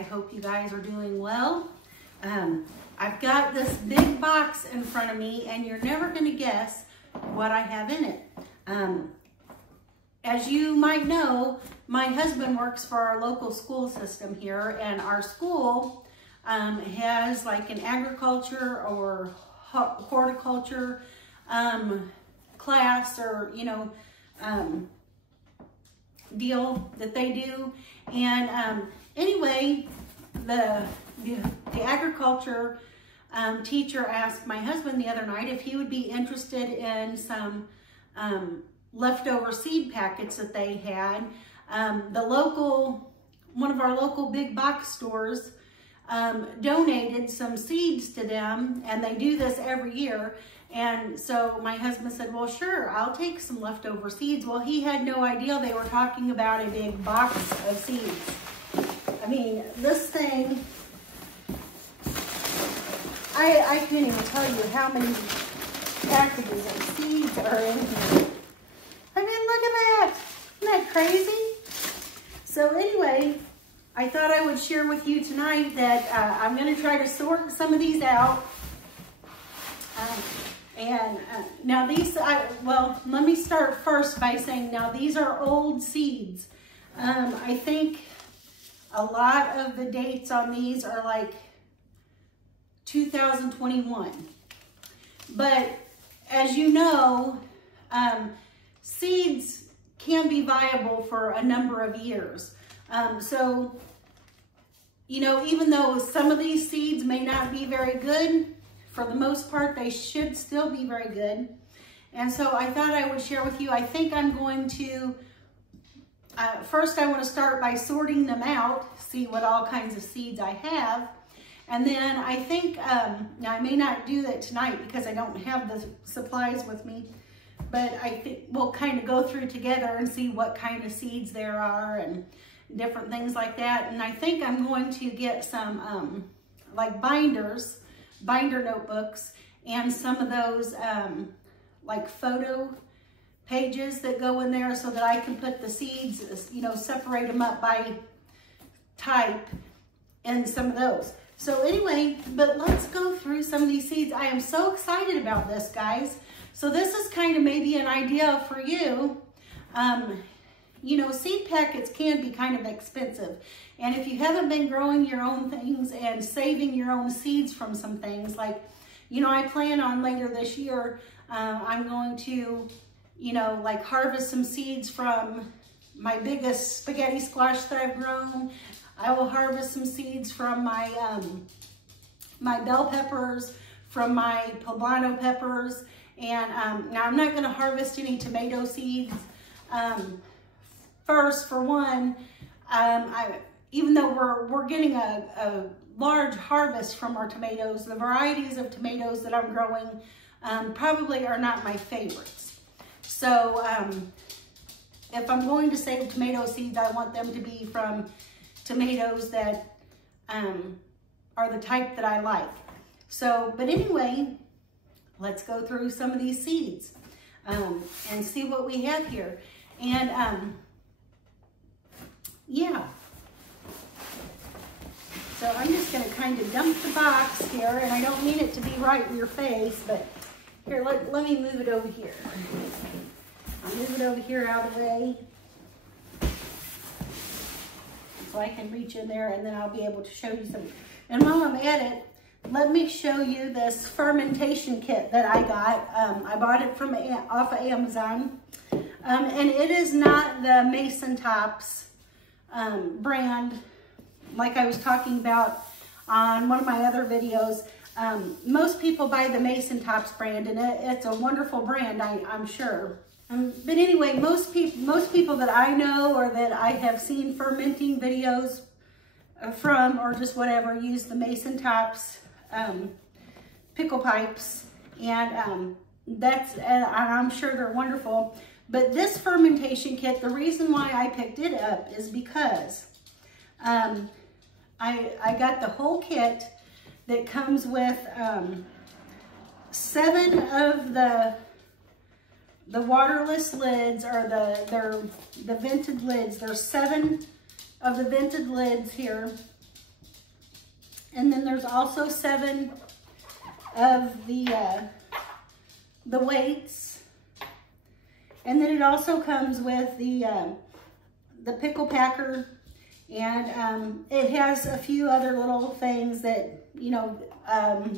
I hope you guys are doing well. I've got this big box in front of me, and you're never going to guess what I have in it. As you might know, my husband works for our local school system here, and our school has like an agriculture or horticulture class, or deal that they do. And anyway, the agriculture teacher asked my husband the other night if he would be interested in some leftover seed packets that they had. One of our local big box stores donated some seeds to them, and they do this every year. And so my husband said, well, sure, I'll take some leftover seeds. Well, he had no idea they were talking about a big box of seeds. I mean, this thing, I can't even tell you how many packages of seeds are in here. I mean, look at that. Isn't that crazy? So anyway, I thought I would share with you tonight that I'm going to try to sort some of these out. Now these, well, let me start first by saying, now these are old seeds. I think a lot of the dates on these are like 2021. But as you know, seeds can be viable for a number of years. So, even though some of these seeds may not be very good, for the most part, they should still be very good. And so I thought I would share with you. I think I'm going to, first I want to start by sorting them out, see what all kinds of seeds I have. And then I think, now I may not do that tonight because I don't have the supplies with me, but I think we'll kind of go through together and see what kind of seeds there are and different things like that. And I think I'm going to get some like binder notebooks, and some of those like photo pages that go in there so that I can put the seeds, separate them up by type and some of those. So anyway, but let's go through some of these seeds. I am so excited about this, guys. So this is kind of maybe an idea for you. Seed packets can be kind of expensive. And if you haven't been growing your own things and saving your own seeds from some things, like, I plan on later this year, I'm going to, like harvest some seeds from my biggest spaghetti squash that I've grown. I will harvest some seeds from my, my bell peppers, from my poblano peppers. And now I'm not going to harvest any tomato seeds. First, for one, even though we're getting a large harvest from our tomatoes, the varieties of tomatoes that I'm growing probably are not my favorites. So if I'm going to save tomato seeds, I want them to be from tomatoes that are the type that I like. So, but anyway, let's go through some of these seeds and see what we have here. And yeah. So I'm just going to kind of dump the box here, and I don't mean it to be right in your face, but here, let me move it over here. I'll move it over here out of the way so I can reach in there, and then I'll be able to show you some. And while I'm at it, let me show you this fermentation kit that I got. I bought it off of Amazon, and it is not the Mason Tops brand like I was talking about on one of my other videos. Most people buy the Mason Tops brand, and it's a wonderful brand, I'm sure. But anyway, most people that I know or that I have seen fermenting videos from, or just whatever, use the Mason Tops pickle pipes, and I'm sure they're wonderful. But this fermentation kit, the reason why I picked it up is because I got the whole kit that comes with 7 of the waterless lids, or the vented lids. There's 7 of the vented lids here. And then there's also 7 of the weights. And then it also comes with the pickle packer, and it has a few other little things that, you know,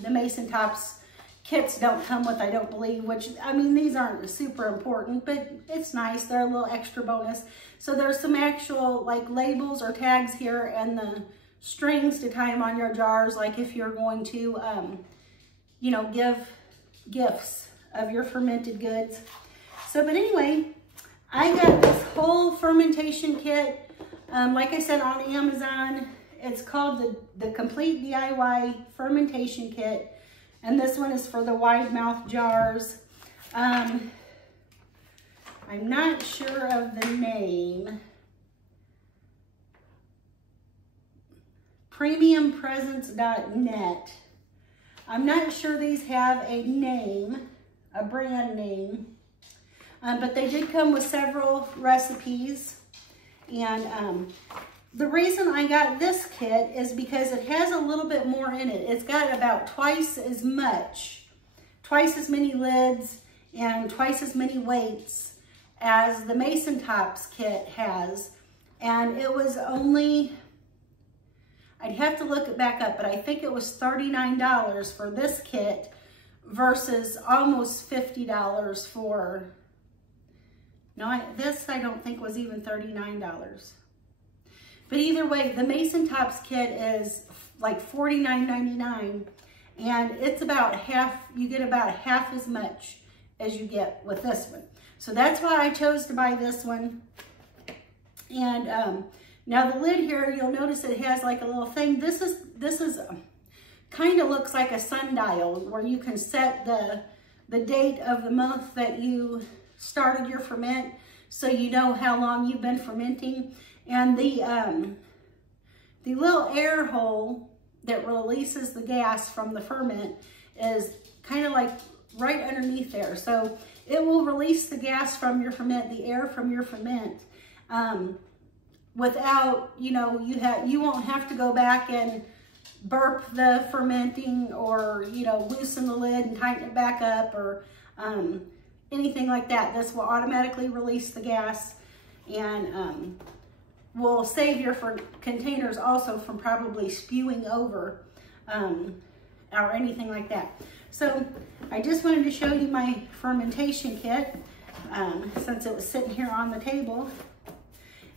the Mason Tops kits don't come with, I don't believe, which, I mean, these aren't super important, but it's nice. They're a little extra bonus. So there's some actual like labels or tags here, and the strings to tie them on your jars, like if you're going to, you know, give gifts of your fermented goods. So, but anyway, I got this whole fermentation kit, like I said, on Amazon. It's called the Complete DIY Fermentation Kit. And this one is for the wide mouth jars. I'm not sure of the name. Premiumpresents.net. I'm not sure these have a name, a brand name. But they did come with several recipes. And the reason I got this kit is because it has a little bit more in it. It's got about twice as many lids and twice as many weights as the Mason Tops kit has. And it was only, I'd have to look it back up, but I think it was $39 for this kit versus almost $50 for, no, this I don't think was even $39. But either way, the Mason Tops kit is like $49.99, and it's about half, you get about half as much as you get with this one. So that's why I chose to buy this one. And now the lid here, you'll notice it has like a little thing. This is kind of looks like a sundial where you can set the date of the month that you started your ferment, so you know how long you've been fermenting. And the little air hole that releases the gas from the ferment is kind of like right underneath there. So it will release the gas from your ferment, the air from your ferment, without, you know, you won't have to go back and burp the fermenting, or, you know, loosen the lid and tighten it back up, or anything like that. This will automatically release the gas, and will save your containers also from probably spewing over or anything like that. So I just wanted to show you my fermentation kit since it was sitting here on the table.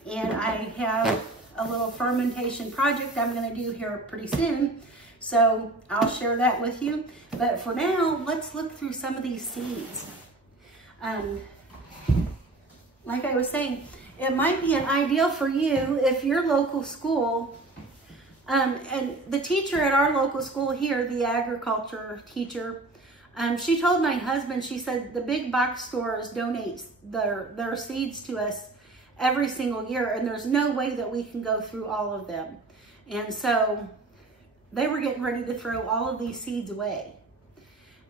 And I have a little fermentation project I'm going to do here pretty soon. So I'll share that with you. But for now, let's look through some of these seeds. Like I was saying, it might be an ideal for you if your local school, and the teacher at our local school here, the agriculture teacher, she told my husband, she said the big box stores donate their seeds to us every single year, and there's no way that we can go through all of them. And so they were getting ready to throw all of these seeds away.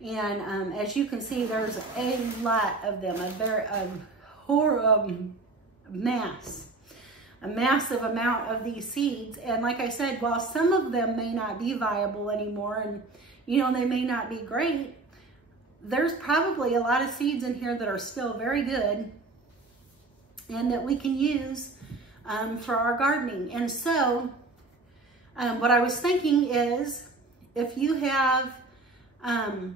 And as you can see, there's a lot of them, a massive amount of these seeds. And like I said, while some of them may not be viable anymore, and you know, they may not be great, there's probably a lot of seeds in here that are still very good and that we can use for our gardening. And so what I was thinking is, if you have an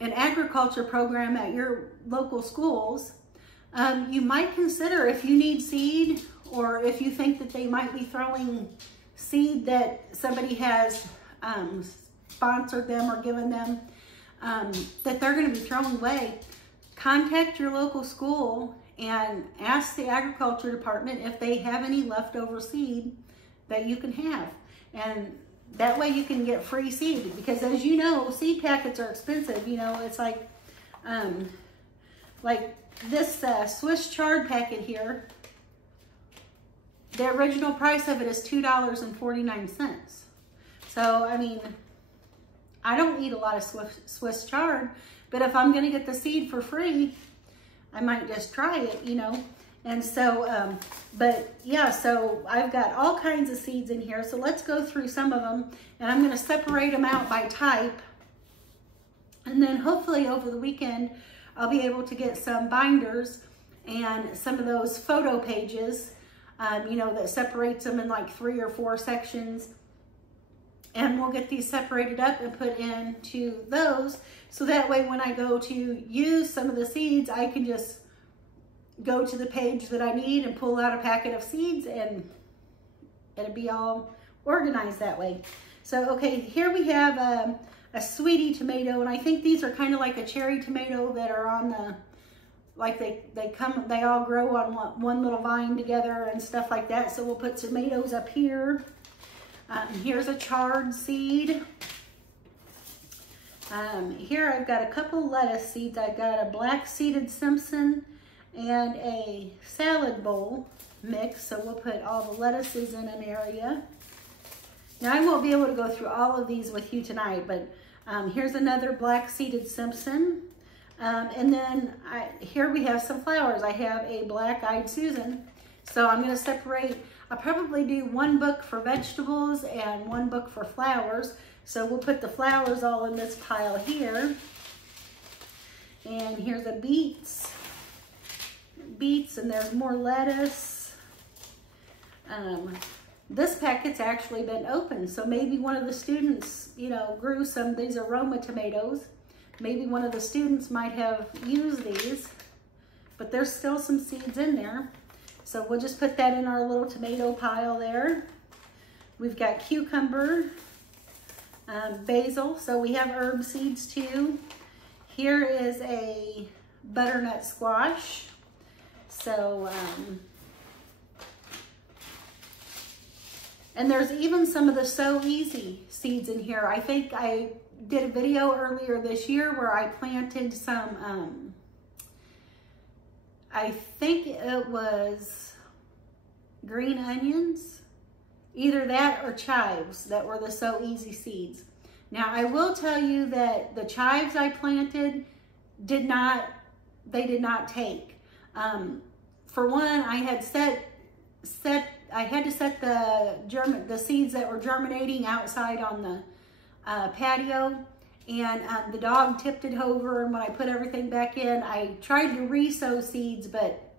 agriculture program at your local schools, you might consider, if you need seed, or if you think that they might be throwing seed that somebody has sponsored them or given them, that they're going to be throwing away, contact your local school and ask the agriculture department if they have any leftover seed that you can have. And that way you can get free seed, because as you know, seed packets are expensive. You know, it's like this Swiss chard packet here, the original price of it is $2.49. So, I mean, I don't eat a lot of Swiss chard, but if I'm going to get the seed for free, I might just try it, you know. And so, but yeah, so I've got all kinds of seeds in here. So let's go through some of them, and I'm gonna separate them out by type. And then hopefully over the weekend, I'll be able to get some binders and some of those photo pages, you know, that separates them in like 3 or 4 sections. And we'll get these separated up and put into those. So that way when I go to use some of the seeds, I can just go to the page that I need and pull out a packet of seeds, and it'll be all organized that way. So, okay, here we have a sweetie tomato, and I think these are kind of like a cherry tomato that are on the, like they all grow on one little vine together and stuff like that. So we'll put tomatoes up here. Here's a chard seed. Here I've got a couple lettuce seeds. I've got a black seeded Simpson and a salad bowl mix. So we'll put all the lettuces in an area. Now I won't be able to go through all of these with you tonight, but here's another black seeded Simpson. And then here we have some flowers. I have a black-eyed Susan. So I'm gonna separate, I'll probably do 1 book for vegetables and 1 book for flowers. So we'll put the flowers all in this pile here. And here's a beets, and there's more lettuce. This packet's actually been opened, so maybe one of the students, you know, grew some of these aroma tomatoes. Maybe one of the students might have used these, but there's still some seeds in there. So we'll just put that in our little tomato pile there. We've got cucumber, basil, so we have herb seeds too. Here is a butternut squash. So, and there's even some of the So Easy seeds in here. I think I did a video earlier this year where I planted some, I think it was green onions, either that or chives that were the So Easy seeds. Now I will tell you that the chives I planted did not take. For one, I had I had to set the seeds that were germinating outside on the patio, and the dog tipped it over, and when I put everything back in, I tried to re-sow seeds, but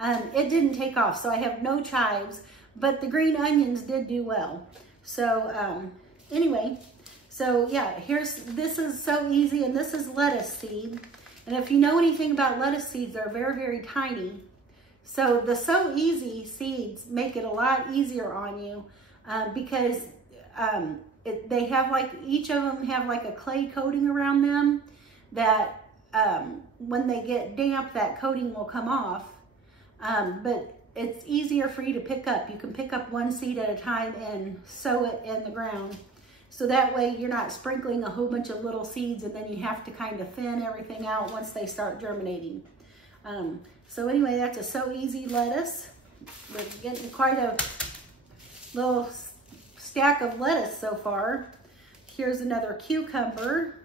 it didn't take off, so I have no chives, but the green onions did do well. So anyway, so yeah, this is So Easy, and this is lettuce seed. And if you know anything about lettuce seeds, they're very, very tiny. So the So Easy seeds make it a lot easier on you because they have like, each of them have like a clay coating around them that when they get damp, that coating will come off. But it's easier for you to pick up. You can pick up 1 seed at a time and sow it in the ground. So that way you're not sprinkling a whole bunch of little seeds and then you have to kind of thin everything out once they start germinating. So anyway, that's a So Easy lettuce. We're getting quite a little stack of lettuce so far. Here's another cucumber.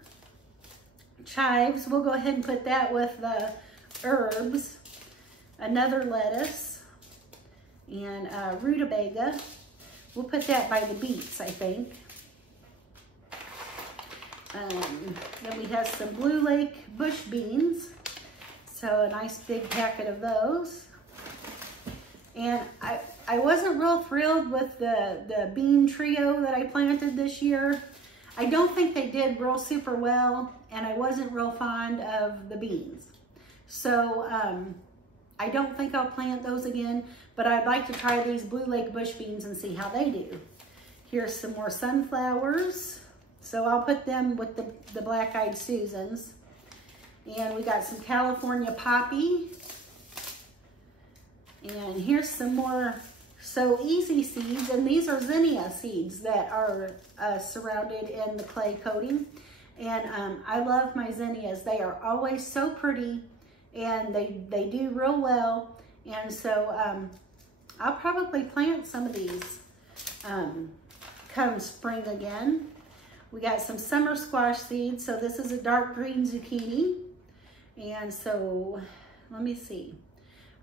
Chives, we'll go ahead and put that with the herbs. Another lettuce. And rutabaga. We'll put that by the beets, I think. Then we have some Blue Lake bush beans. So a nice big packet of those. And I wasn't real thrilled with the bean trio that I planted this year. I don't think they did real super well, and I wasn't real fond of the beans. So I don't think I'll plant those again, but I'd like to try these Blue Lake bush beans and see how they do. Here's some more sunflowers. So I'll put them with the black-eyed Susans. And we got some California poppy. And here's some more So Easy seeds. And these are zinnia seeds that are surrounded in the clay coating. And I love my zinnias. They are always so pretty, and they do real well. And so I'll probably plant some of these come spring again. We got some summer squash seeds. So this is a dark green zucchini. And so, let me see.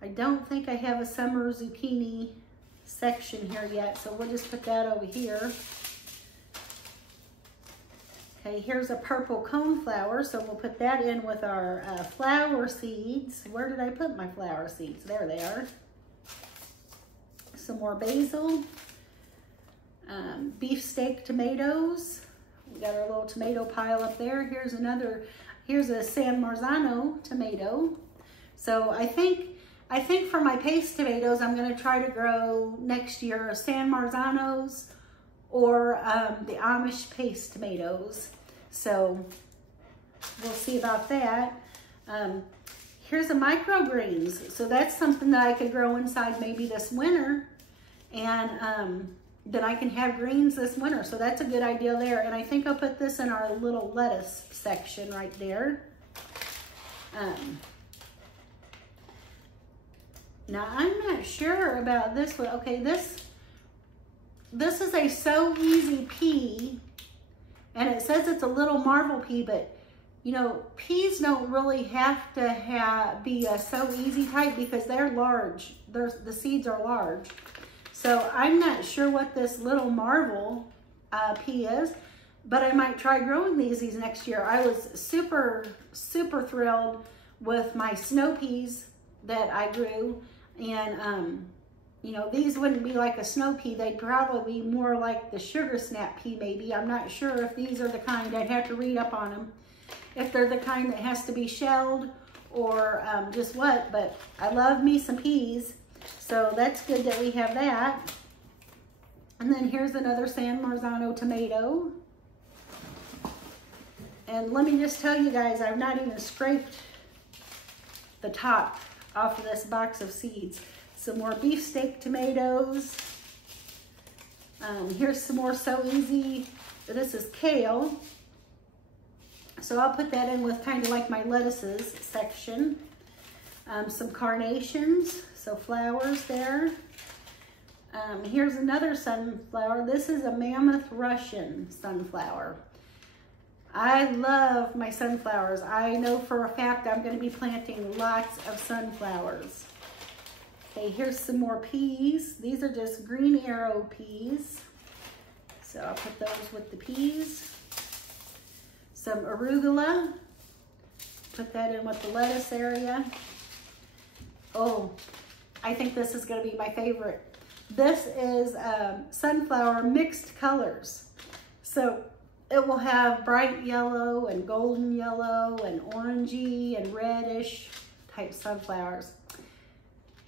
I don't think I have a summer zucchini section here yet, so we'll just put that over here. Okay, here's a purple coneflower, so we'll put that in with our flower seeds. Where did I put my flower seeds? There they are. Some more basil. Beefsteak tomatoes. We got our little tomato pile up there. Here's a San Marzano tomato. So I think for my paste tomatoes, I'm going to try to grow next year San Marzanos or the Amish paste tomatoes. So we'll see about that. Here's a microgreens. So that's something that I could grow inside maybe this winter. And then I can have greens this winter. So that's a good idea there. And I think I'll put this in our little lettuce section right there. Now I'm not sure about this one. Okay, this is a So Easy pea, and it says it's a little marvel pea, but you know, peas don't really have to be a So Easy type because they're large. The seeds are large. So I'm not sure what this little marvel pea is, but I might try growing these next year. I was super, super thrilled with my snow peas that I grew. And, you know, these wouldn't be like a snow pea. They'd probably be more like the sugar snap pea maybe. I'm not sure if these are the kind. I'd have to read up on them. If they're the kind that has to be shelled or just what. But I love me some peas. So that's good that we have that. And then here's another San Marzano tomato. And let me just tell you guys, I've not even scraped the top off of this box of seeds. Some more beefsteak tomatoes. Here's some more So Easy. This is kale. So I'll put that in with kind of like my lettuces section. Some carnations, so flowers there. Here's another sunflower. This is a Mammoth Russian sunflower. I love my sunflowers. I know for a fact I'm going to be planting lots of sunflowers. Okay, here's some more peas. These are just green arrow peas. So I'll put those with the peas. Some arugula. Put that in with the lettuce area. Oh, I think this is going to be my favorite. This is sunflower mixed colors. So it will have bright yellow and golden yellow and orangey and reddish type sunflowers.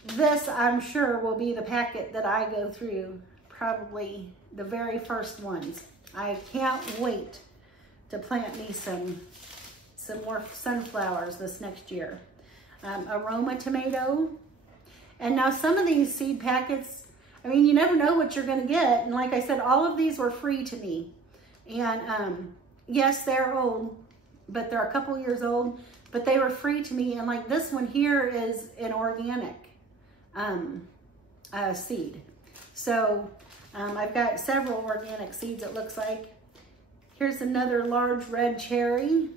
This, I'm sure, will be the packet that I go through, probably the very first ones. I can't wait to plant me some more sunflowers this next year. Aroma tomato. And now some of these seed packets, I mean, you never know what you're going to get. And like I said, all of these were free to me. And yes, they're old, but they're a couple years old, but they were free to me. And like this one here is an organic seed. So I've got several organic seeds, it looks like. Here's another large red cherry.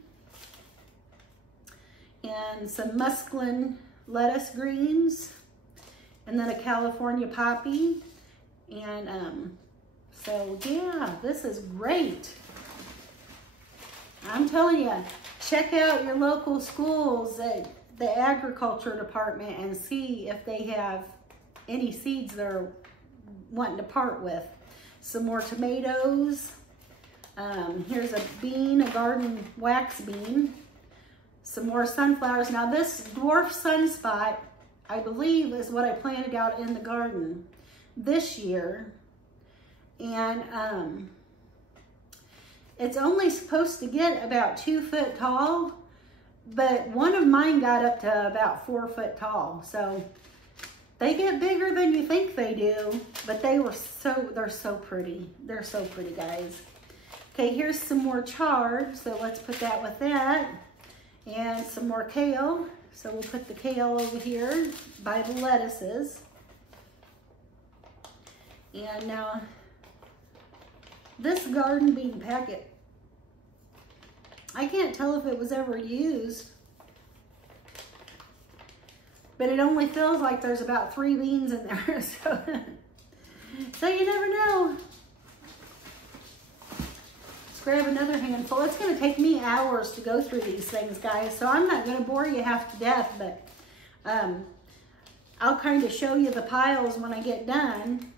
And some musclin lettuce greens. And then a California poppy. And so yeah, this is great. I'm telling you, check out your local schools at the agriculture department and see if they have any seeds they're wanting to part with. Some more tomatoes. Here's a bean, a garden wax bean. Some more sunflowers. Now this dwarf sunspot, I believe, is what I planted out in the garden this year. And it's only supposed to get about 2 foot tall, but one of mine got up to about 4 foot tall. So they get bigger than you think they do, but they're so pretty. They're so pretty, guys. Okay, here's some more chard, so let's put that with that. And some more kale. So we'll put the kale over here by the lettuces. And now this garden bean packet, I can't tell if it was ever used, but it only feels like there's about 3 beans in there. So you never know. Let's grab another handful. It's going to take me hours to go through these things, guys, so I'm not going to bore you half to death, but I'll kind of show you the piles when I get done.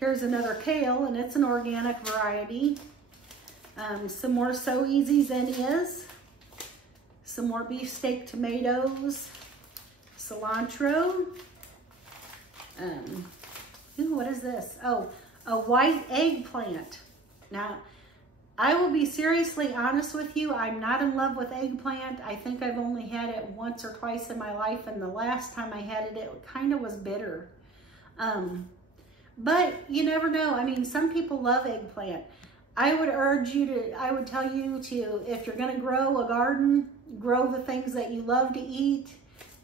Here's another kale, and it's an organic variety. Some more So Easy zinnias. Some more beefsteak tomatoes. Cilantro. Ooh, what is this? Oh, a white eggplant. Now, I will be seriously honest with you. I'm not in love with eggplant. I think I've only had it once or twice in my life, and the last time I had it, it kind of was bitter. But you never know. I mean, some people love eggplant. I would tell you to, if you're going to grow a garden, grow the things that you love to eat,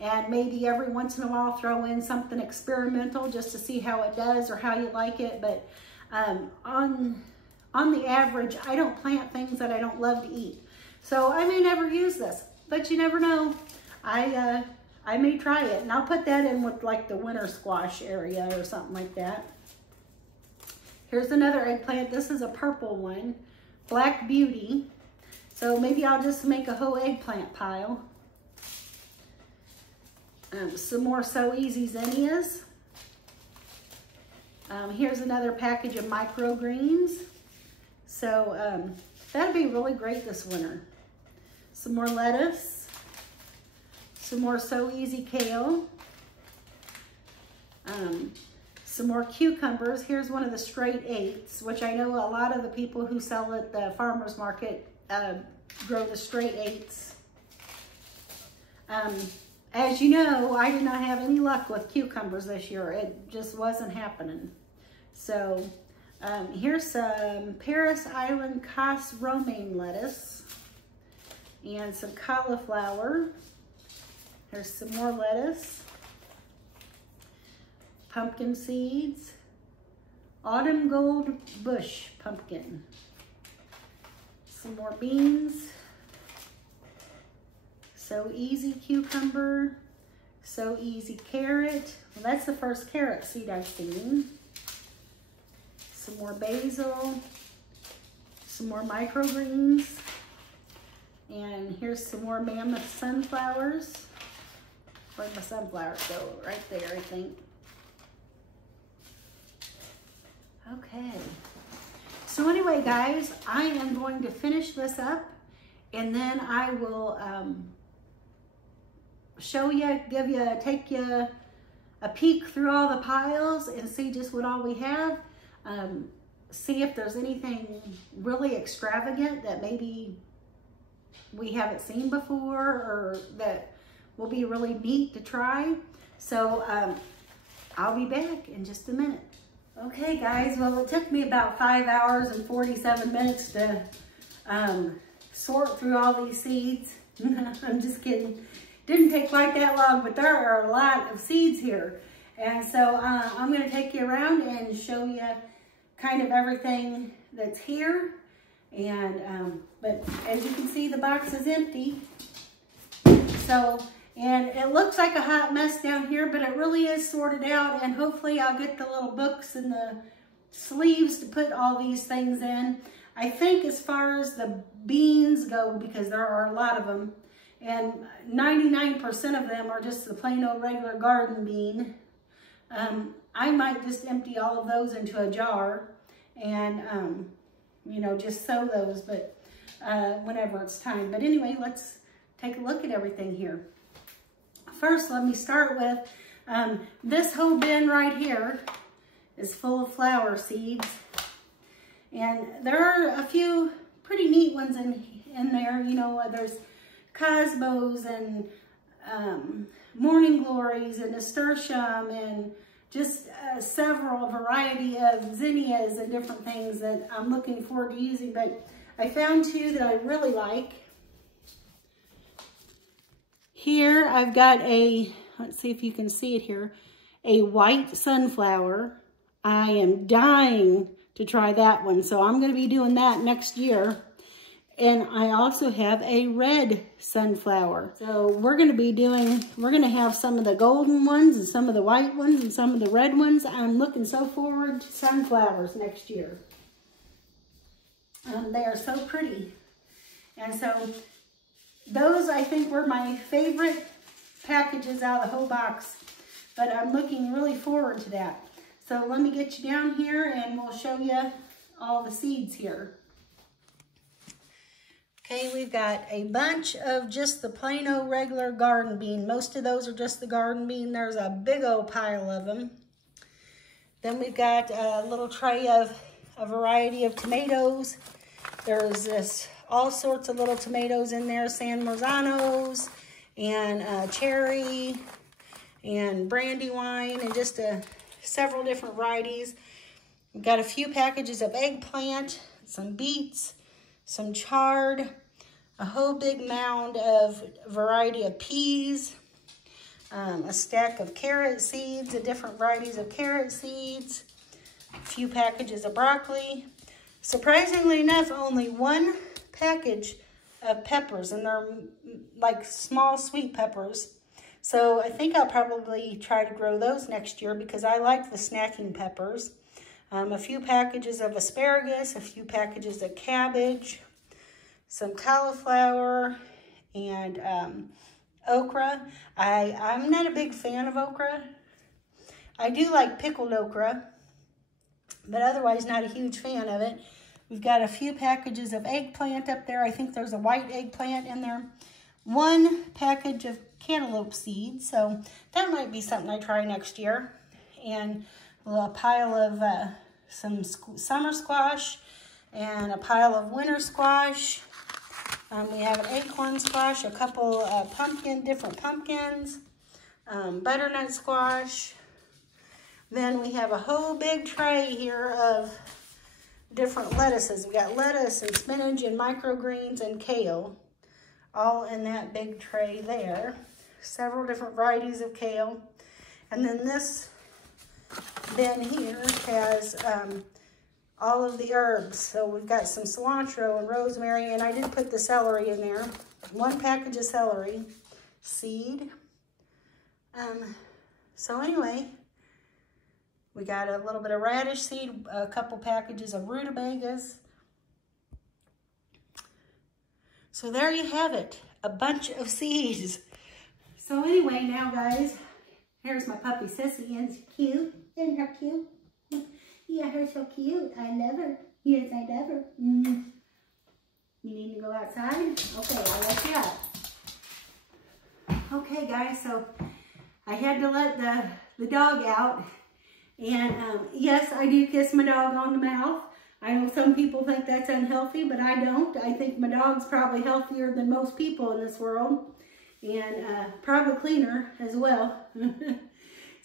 and maybe every once in a while throw in something experimental just to see how it does or how you like it. But on the average, I don't plant things that I don't love to eat. So I may never use this, but you never know. I may try it, and I'll put that in with like the winter squash area or something like that. Here's another eggplant. This is a purple one, Black Beauty. So maybe I'll just make a whole eggplant pile. Some more So Easy zinnias. Here's another package of microgreens. So that'd be really great this winter. Some more lettuce. Some more So Easy kale. Some more cucumbers. Here's one of the straight 8s, which I know a lot of the people who sell at the farmer's market grow the straight 8s. As you know, I did not have any luck with cucumbers this year. It just wasn't happening. So here's some Paris Island Cos romaine lettuce and some cauliflower. There's some more lettuce. Pumpkin seeds, autumn gold bush pumpkin, some more beans, So Easy cucumber, So Easy carrot. Well, that's the first carrot seed I've seen. Some more basil, some more microgreens, and here's some more Mammoth sunflowers. Where'd my sunflowers go? Right there, I think. Okay, so anyway, guys, I am going to finish this up, and then I will show you, take you a peek through all the piles and see just what all we have. See if there's anything really extravagant that maybe we haven't seen before or that will be really neat to try. So I'll be back in just a minute. Okay, guys, well, it took me about 5 hours and 47 minutes to sort through all these seeds. I'm just kidding. Didn't take quite that long, but there are a lot of seeds here. And so I'm going to take you around and show you kind of everything that's here. And but as you can see, the box is empty. So, and it looks like a hot mess down here, but it really is sorted out, and hopefully I'll get the little books and the sleeves to put all these things in. I think as far as the beans go, because there are a lot of them, and 99% of them are just the plain old regular garden bean, I might just empty all of those into a jar and, you know, just sow those, but whenever it's time. But anyway, let's take a look at everything here. First, let me start with this whole bin right here is full of flower seeds. And there are a few pretty neat ones in there. You know, there's cosmos and morning glories and nasturtium and just several variety of zinnias and different things that I'm looking forward to using. But I found two that I really like. Here I've got a, let's see if you can see it here, a white sunflower. I am dying to try that one, so I'm going to be doing that next year. And I also have a red sunflower. So we're going to have some of the golden ones and some of the white ones and some of the red ones. I'm looking so forward to sunflowers next year. They are so pretty. And so those, I think, were my favorite packages out of the whole box. But I'm looking really forward to that. So let me get you down here and we'll show you all the seeds here. Okay, we've got a bunch of just the plain old regular garden bean. Most of those are just the garden bean. There's a big old pile of them. Then we've got a little tray of a variety of tomatoes. There's all sorts of little tomatoes in there, San Marzanos and cherry and Brandywine and just several different varieties. We've got a few packages of eggplant, some beets, some chard, a whole big mound of variety of peas, a stack of carrot seeds, the different varieties of carrot seeds, a few packages of broccoli. Surprisingly enough, only one package of peppers, and they're like small sweet peppers. So I think I'll probably try to grow those next year because I like the snacking peppers. A few packages of asparagus, a few packages of cabbage, some cauliflower, and okra. I'm not a big fan of okra. I do like pickled okra, but otherwise not a huge fan of it. We've got a few packages of eggplant up there. I think there's a white eggplant in there. One package of cantaloupe seeds, so that might be something I try next year. And a pile of some summer squash and a pile of winter squash. We have an acorn squash, a couple different pumpkins, butternut squash. Then we have a whole big tray here of different lettuces. We got lettuce and spinach and microgreens and kale, all in that big tray there. Several different varieties of kale. And then this bin here has all of the herbs. So we've got some cilantro and rosemary, and I did put the celery in there. One package of celery seed. So anyway, we got a little bit of radish seed, a couple packages of rutabagas. So there you have it, a bunch of seeds. So anyway, now guys, here's my puppy Sissy, and she's cute. Isn't her cute? Yeah, her so cute. I love her. Yes, I love her. You need to go outside? Okay, I'll let you out. Okay, guys, so I had to let the dog out. And yes, I do kiss my dog on the mouth. I know some people think that's unhealthy, but I don't. I think my dog's probably healthier than most people in this world. And probably cleaner as well.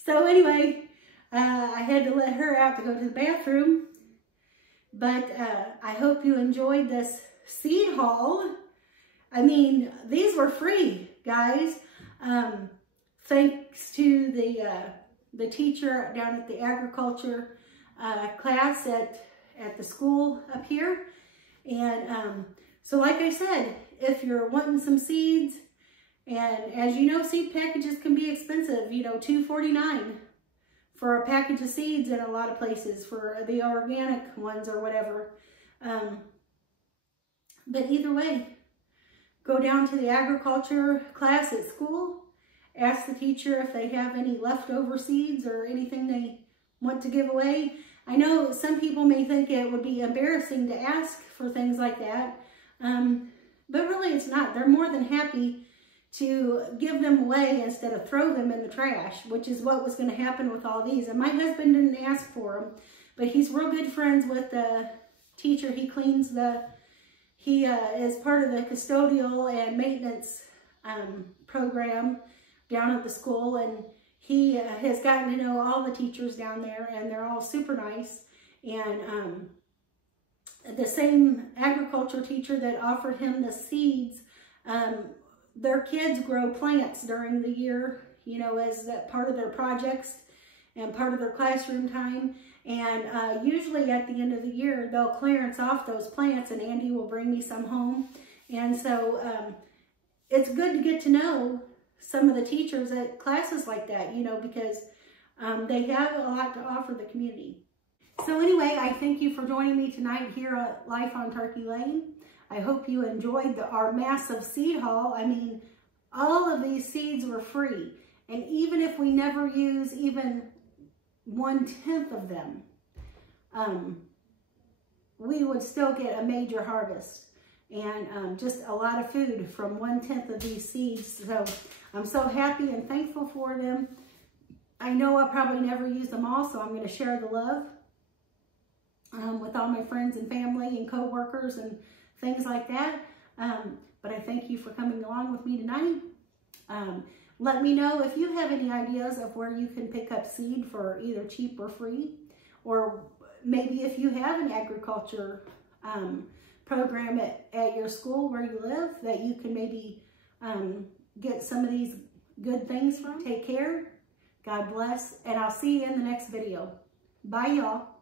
So anyway, I had to let her out to go to the bathroom. But I hope you enjoyed this seed haul. I mean, these were free, guys. Thanks to the teacher down at the agriculture class at the school up here. And so like I said, if you're wanting some seeds, and as you know, seed packages can be expensive, you know, $2.49 for a package of seeds in a lot of places for the organic ones or whatever. But either way, go down to the agriculture class at school, ask the teacher if they have any leftover seeds or anything they want to give away. I know some people may think it would be embarrassing to ask for things like that, but really it's not. They're more than happy to give them away instead of throw them in the trash, which is what was going to happen with all these. And my husband didn't ask for them, but he's real good friends with the teacher. He cleans he is part of the custodial and maintenance program down at the school, and he has gotten to know all the teachers down there, and they're all super nice. And the same agriculture teacher that offered him the seeds, their kids grow plants during the year, you know, as that part of their projects and part of their classroom time. And usually at the end of the year, they'll clearance off those plants and Andy will bring me some home. And so it's good to get to know some of the teachers at classes like that, you know, because they have a lot to offer the community. So anyway, I thank you for joining me tonight here at Life on Turkey Lane. I hope you enjoyed our massive seed haul. I mean, all of these seeds were free. And even if we never use even 1/10 of them, we would still get a major harvest and just a lot of food from 1/10 of these seeds. So I'm so happy and thankful for them. I know I'll probably never use them all, so I'm going to share the love with all my friends and family and co-workers and things like that. But I thank you for coming along with me tonight. Let me know if you have any ideas of where you can pick up seed for either cheap or free, or maybe if you have an agriculture program at your school where you live that you can maybe get some of these good things from. Take care, God bless, and I'll see you in the next video. Bye, y'all.